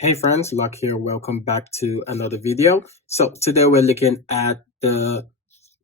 Hey friends, Luck here. Welcome back to another video. So today we're looking at the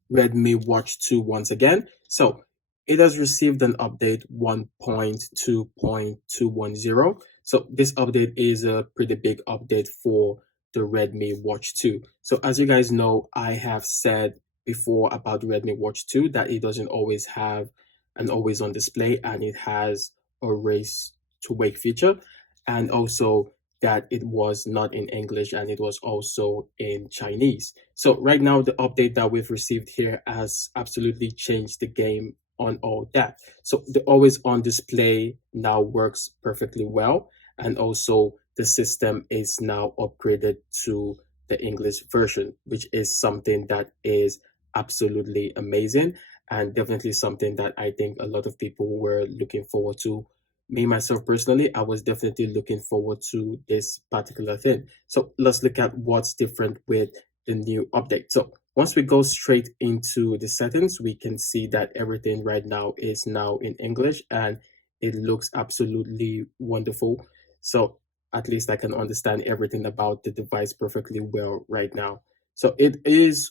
Redmi Watch 2 once again. So it has received an update 1.2.210. So this update is a pretty big update for the Redmi Watch 2. So as you guys know, I have said before about the Redmi Watch 2 that it doesn't always have an always on display and it has a race to wake feature, and also that it was not in English and it was also in Chinese. So right now, the update that we've received here has absolutely changed the game on all that. So the always on display now works perfectly well. And also the system is now upgraded to the English version, which is something that is absolutely amazing and definitely something that I think a lot of people were looking forward to. Me myself personally, I was definitely looking forward to this particular thing. So let's look at what's different with the new update. So once we go straight into the settings, we can see that everything right now is now in English and it looks absolutely wonderful. So at least I can understand everything about the device perfectly well right now. So it is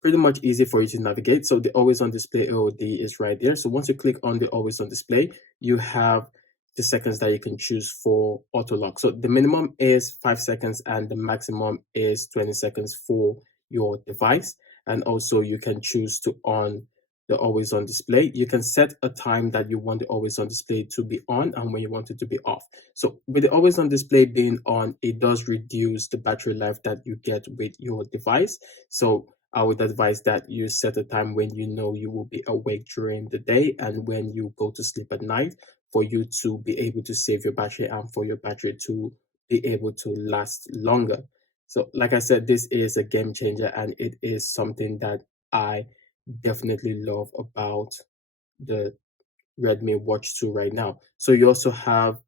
pretty much easy for you to navigate. So the always on display AOD is right there. So once you click on the always on display, you have the seconds that you can choose for auto lock. So the minimum is 5 seconds and the maximum is 20 seconds for your device. And also you can choose to on the always on display. You can set a time that you want the always on display to be on and when you want it to be off. So with the always on display being on, it does reduce the battery life that you get with your device. So I would advise that you set a time when you know you will be awake during the day and when you go to sleep at night, for you to be able to save your battery and for your battery to be able to last longer. So like I said, this is a game changer and it is something that I definitely love about the Redmi Watch 2 right now. So you also have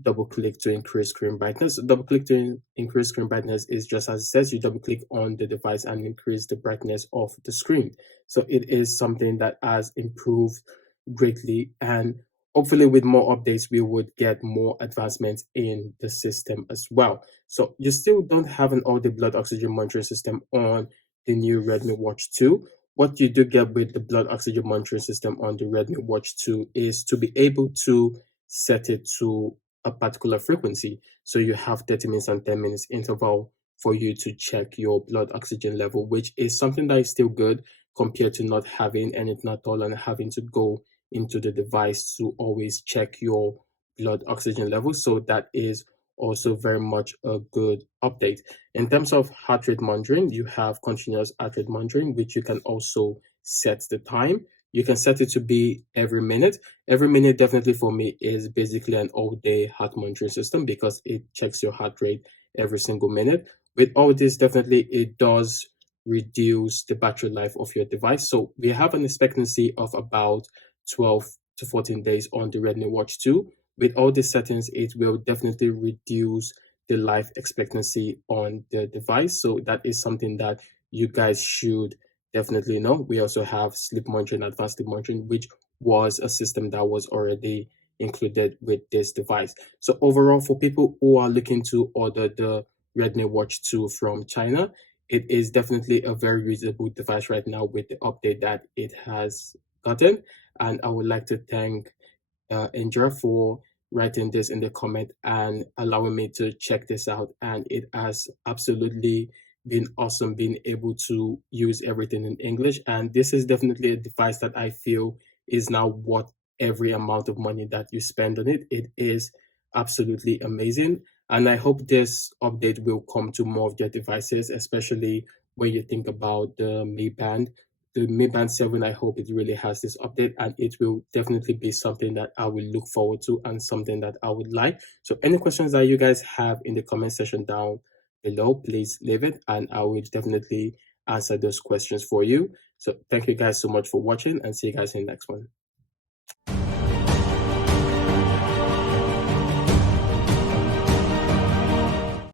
double click to increase screen brightness. Double click to increase screen brightness is just as it says, you double click on the device and increase the brightness of the screen. So it is something that has improved greatly, and hopefully with more updates we would get more advancements in the system as well. So you still don't have an all day blood oxygen monitoring system on the new Redmi Watch 2. What you do get with the blood oxygen monitoring system on the Redmi Watch 2 is to be able to set it to a particular frequency. So you have 30 minutes and 10 minutes interval for you to check your blood oxygen level, which is something that is still good compared to not having anything at all and having to go into the device to always check your blood oxygen level. So that is also very much a good update. In terms of heart rate monitoring, you have continuous heart rate monitoring, which you can also set the time. You can set it to be every minute. Every minute, definitely for me, is basically an all day heart monitoring system because it checks your heart rate every single minute. With all this, definitely it does reduce the battery life of your device. So we have an expectancy of about 12 to 14 days on the Redmi Watch 2. With all these settings, it will definitely reduce the life expectancy on the device. So that is something that you guys should definitely know. We also have sleep monitoring, advanced sleep monitoring, which was a system that was already included with this device. So overall, for people who are looking to order the Redmi Watch 2 from China, it is definitely a very reasonable device right now with the update that it has gotten. And I would like to thank Indra for writing this in the comment and allowing me to check this out. And it has absolutely been awesome being able to use everything in English. And this is definitely a device that I feel is now worth every amount of money that you spend on it. It is absolutely amazing. And I hope this update will come to more of their devices, especially when you think about the Mi Band 7. I hope it really has this update and it will definitely be something that I will look forward to and something that I would like. So any questions that you guys have in the comment section down below, please leave it and I will definitely answer those questions for you. So thank you guys so much for watching and see you guys in the next one.